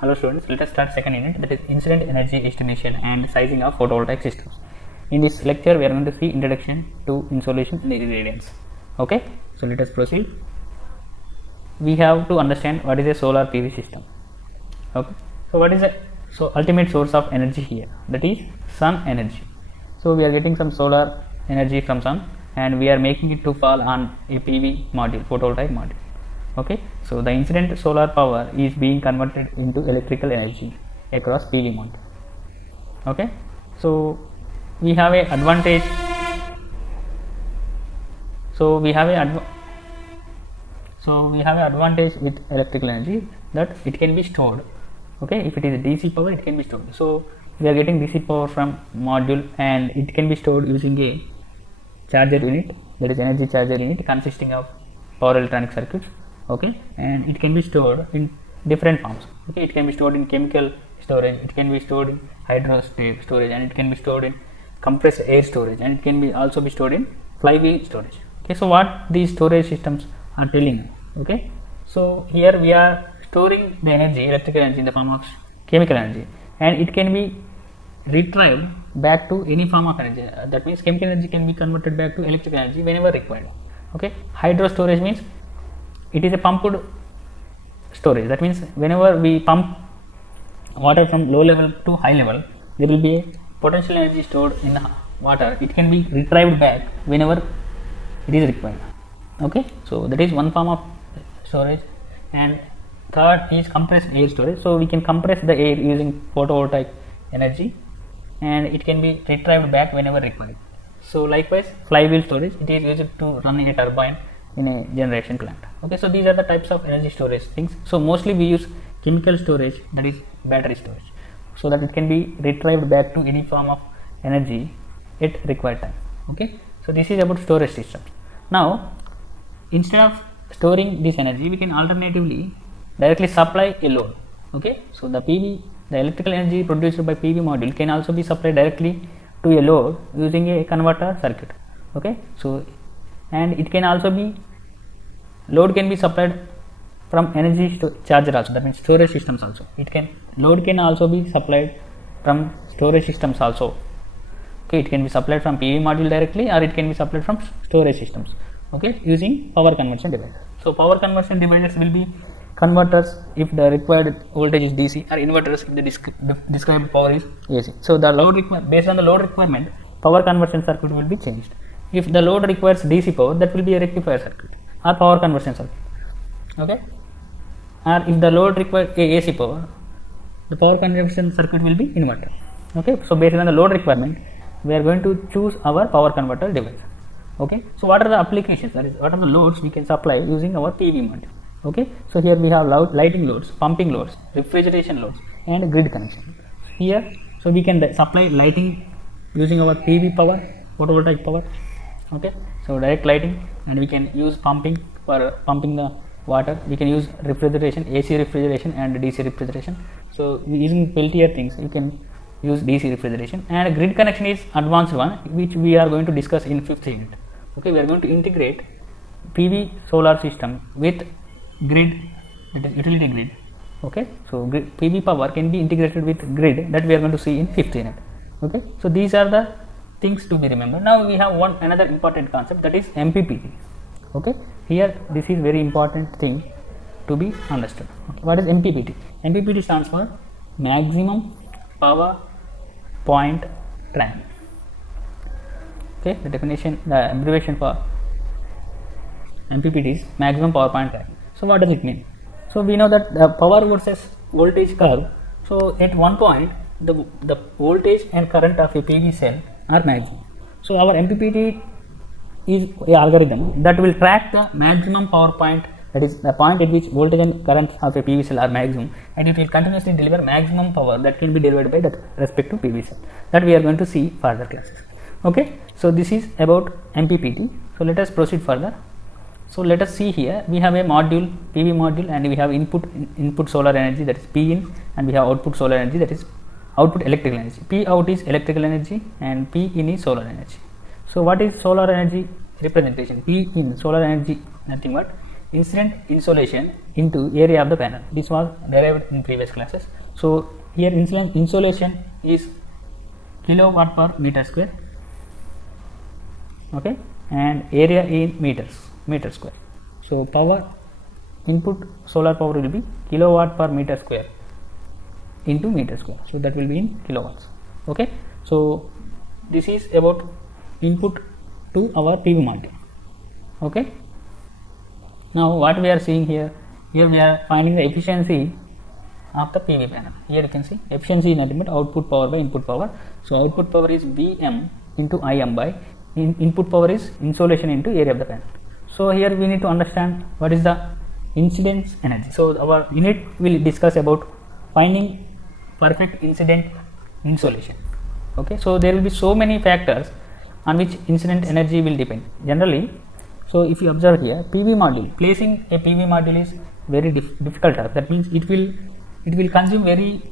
Hello students, let us start second unit, that is incident energy estimation and sizing of photovoltaic systems. In this lecture we are going to see introduction to insolation and irradiance. Okay, so let us proceed. We have to understand what is a solar PV system. Okay, so what is ultimate source of energy here, that is sun energy. So we are getting some solar energy from sun and we are making it to fall on a PV module, photovoltaic module. Okay, so the incident solar power is being converted into electrical energy across PV module. Okay, so we have a advantage. So we have a advantage with electrical energy that it can be stored. Okay, if it is DC power, it can be stored. So we are getting DC power from module and it can be stored using a charger unit, that is energy charger unit consisting of power electronic circuits. Okay, and it can be stored in different forms. Okay, it can be stored in chemical storage, it can be stored in hydro storage, and it can be stored in compressed air storage, and it can be also be stored in flywheel storage. Okay, so what these storage systems are telling. Okay, so here we are storing the energy, electrical energy, in the form of chemical energy, and it can be retrieved back to any form of energy. That means chemical energy can be converted back to electrical energy whenever required. Okay, hydro storage means it is a pumped storage. That means whenever we pump water from low level to high level, there will be a potential energy stored in the water. It can be retrieved back whenever it is required. Okay, so that is one form of storage. And third is compressed air storage. So we can compress the air using photovoltaic energy and it can be retrieved back whenever required. So likewise, flywheel storage, it is used to run a turbine in a generation plant. Okay, so these are the types of energy storage things. So mostly we use chemical storage, that is battery storage, so that it can be retrieved back to any form of energy at required time. Okay, so this is about storage systems. Now instead of storing this energy, we can alternatively directly supply a load. Okay, so the electrical energy produced by PV module can also be supplied directly to a load using a converter circuit. Okay, so and it can also be load can be supplied from energy charger also, that means storage systems also. Load can also be supplied from storage systems also. Okay, it can be supplied from PV module directly or it can be supplied from storage systems. Okay, using power conversion devices. So power conversion devices will be converters if the required voltage is DC, or inverters if the described power is AC. So the load based on the load requirement, power conversion circuit will be changed. If the load requires DC power, that will be a rectifier circuit or power conversion circuit. Okay, or if the load requires AC power, the power conversion circuit will be inverter. Okay, so based on the load requirement, we are going to choose our power converter device. Okay, so what are the applications, that is what are the loads we can supply using our PV module. Okay, so here we have lighting loads, pumping loads, refrigeration loads, and grid connection. Here, so we can supply lighting using our PV power, photovoltaic power. Okay, so direct lighting, and we can use pumping for pumping the water. We can use refrigeration, AC refrigeration and DC refrigeration. So using Peltier things, you can use DC refrigeration. And grid connection is advanced one, which we are going to discuss in 5th unit. Okay, we are going to integrate PV solar system with grid, that is utility grid. Okay, so PV power can be integrated with grid, that we are going to see in 5th unit. Okay, so these are the things to be remembered. Now we have another important concept, that is MPPT. Okay, here this is very important thing to be understood. Okay, what is MPPT? MPPT stands for maximum power point trend. Okay, the definition, the abbreviation for MPPT is maximum power point trend. So what does it mean? So we know that the power versus voltage curve. So at one point the voltage and current of a PV cell are maximum. So our MPPT is a algorithm that will track the maximum power point, that is the point at which voltage and current of a PV cell are maximum, and it will continuously deliver maximum power that can be delivered by that respective PV cell. That we are going to see further classes. Okay, so this is about MPPT. So let us proceed further. So let us see here, we have a module, PV module, and we have input solar energy, that is P in, and we have output solar energy, that is output electrical energy. P out is electrical energy and P in is solar energy. So what is solar energy representation? P in solar energy, nothing but incident insolation into area of the panel. This was derived in previous classes. So here incident insolation is kilowatt per meter square, okay, and area in meter square. So power input solar power will be kilowatt per meter square into meter square, so that will be in kilowatts. Okay, so this is about input to our PV module. Okay, now what we are seeing here we are finding the efficiency of the PV panel. Here you can see efficiency is nothing but output power by input power. So output power is Vm into Im by input power is insolation into area of the panel. So here we need to understand what is the incidence energy. So our unit will discuss about finding perfect incident insolation. Okay, so there will be so many factors on which incident energy will depend generally. So if you observe here, PV module, placing a PV module is very difficult task. That means it will consume very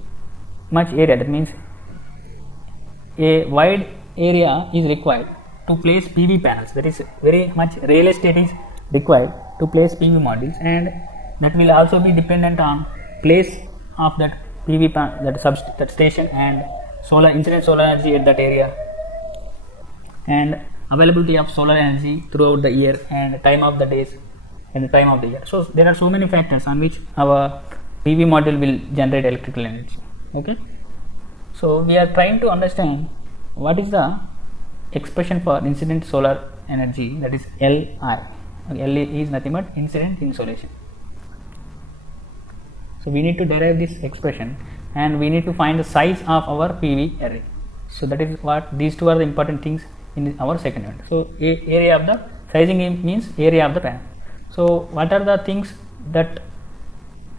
much area. That means a wide area is required to place PV panels. That is very much real estate is required to place PV modules, and that will also be dependent on place of that PV that station and solar incident solar energy at that area, and availability of solar energy throughout the year, and time of the days and the time of the year. So there are so many factors on which our PV module will generate electrical energy. Okay, so we are trying to understand what is the expression for incident solar energy, that is Li. Li is nothing but incident insolation. So we need to derive this expression, and we need to find the size of our PV array. So that is what these two are the important things in our second unit. So area of the sizing means area of the panel. So what are the things that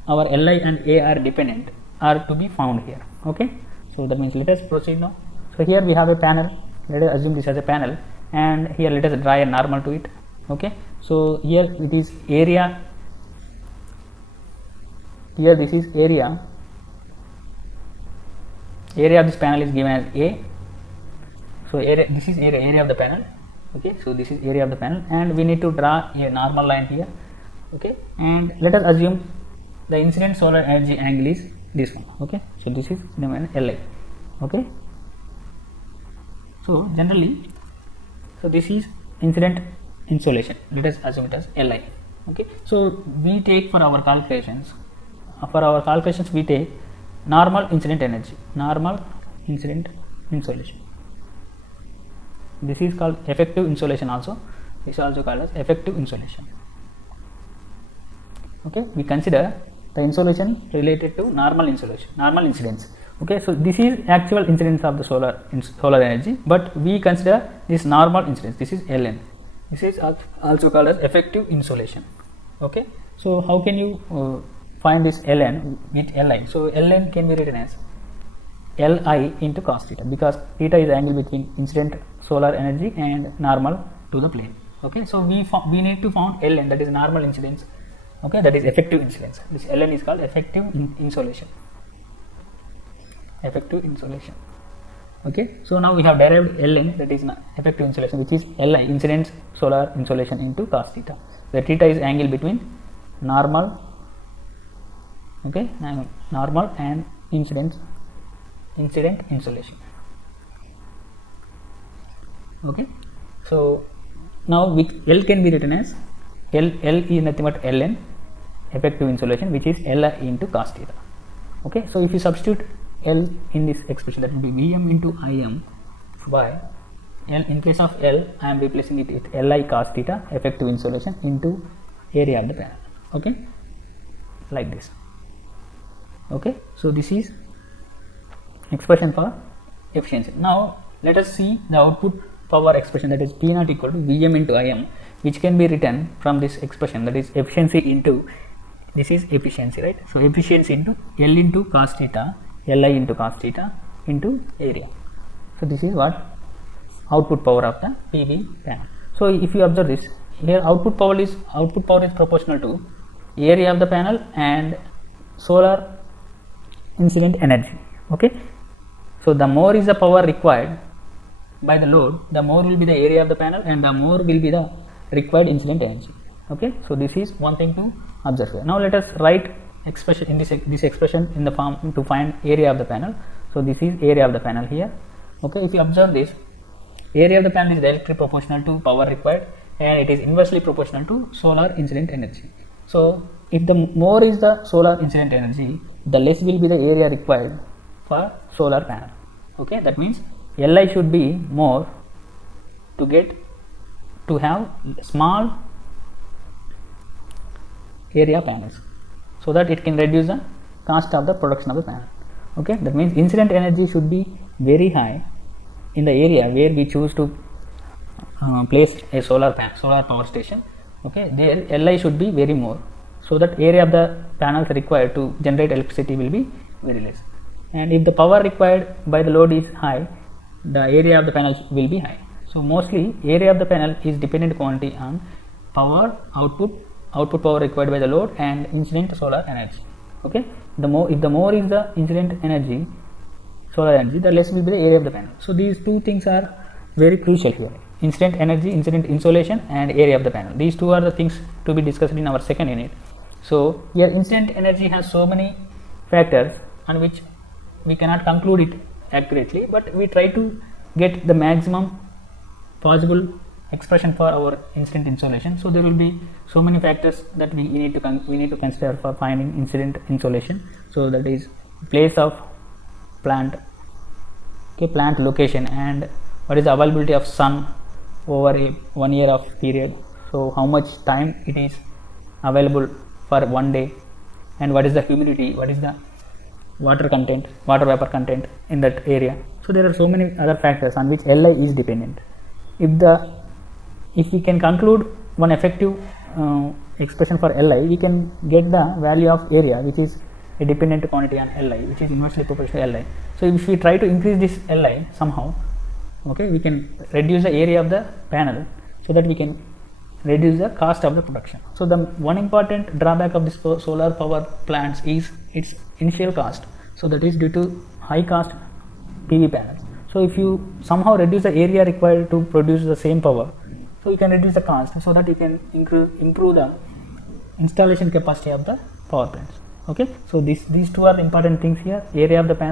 our Li and A are dependent are to be found here. Okay, so that means let us proceed now. So here we have a panel. Let us assume this as a panel, and here let us draw a normal to it. Okay, so here it is area. Here this is area. Area of this panel is given as A. So area, this is area of the panel. Okay, so this is area of the panel, and we need to draw a normal line here. Okay, and let us assume the incident solar energy angle is this one. Okay, so this is named Li. Okay, so generally, so this is incident insolation. Let us assume it as Li. Okay, so we take for our calculations we take normal incident energy, normal incident insolation. This is called effective insolation also. This is also called as effective insolation. Okay, we consider the insolation related to normal insolation, normal incidence. Okay, so this is actual incidence of the solar energy, but we consider this normal incidence. This is Ln. This is also called as effective insolation. Okay, so how can you find this Ln with Li? So Ln can be written as Li into cos theta, because theta is the angle between incident solar energy and normal to the plane. Okay, so we need to find Ln, that is normal incidence. Okay, that is effective incidence. This Ln is called effective insolation. Effective insolation. Okay, so now we have derived Ln, that is effective insolation, which is Li, incident solar insolation into cos theta, where theta is angle between normal, okay, normal and incident insolation. Okay, so now L can be written as L is nothing but Ln, effective insolation, which is Li into cos theta. Okay, so if you substitute L in this expression, that will be Vm into Im by L. In case of L, I am replacing it with Li cos theta, effective insolation, into area of the panel. Okay, like this. Okay, so this is expression for efficiency. Now let us see the output power expression, that is P naught equal to Vm into Im, which can be written from this expression, that is efficiency into, this is efficiency, right? So efficiency into L into cos theta, Li into cos theta into area. So this is what output power of the PV panel. So if you observe this here, output power is proportional to area of the panel and solar incident energy. Okay, so the more is the power required by the load, the more will be the area of the panel, and the more will be the required incident energy. Okay, so this is one thing to observe here. Now let us write expression in this expression in the form to find area of the panel. So this is area of the panel here. Okay, if you observe this, area of the panel is directly proportional to power required, and it is inversely proportional to solar incident energy. So if the more is the solar incident energy, the less will be the area required for solar panel. Okay, that means Li should be more to have small area panels, so that it can reduce the cost of the production of the panel. Okay, that means incident energy should be very high in the area where we choose to place a solar power station. Okay, there Li should be very more, so that area of the panels required to generate electricity will be very less. And if the power required by the load is high, the area of the panels will be high. So mostly area of the panel is dependent quantity on power output power required by the load and incident solar energy. Okay, if the more is the incident energy, solar energy, the less will be the area of the panel. So these two things are very crucial here: incident energy, incident insolation, and area of the panel. These two are the things to be discussed in our second unit. So here incident energy has so many factors on which we cannot conclude it accurately, but we try to get the maximum possible expression for our incident insolation. So there will be so many factors that we need to consider for finding incident insolation. So that is place of plant, okay, plant location, and what is the availability of sun over a 1 year of period. So how much time it is available for 1 day, and what is the humidity, what is the water vapor content in that area. So there are so many other factors on which Li is dependent. If we can conclude one effective expression for Li, we can get the value of area, which is a dependent quantity on Li, which is inversely proportional to Li. So if we try to increase this Li somehow, okay, we can reduce the area of the panel, so that we can reduce the cost of the production. So the one important drawback of this solar power plants is its initial cost. So that is due to high cost PV panels. So if you somehow reduce the area required to produce the same power, so you can reduce the cost, so that you can improve the installation capacity of the power plants. Okay, so these two are important things here: area of the panel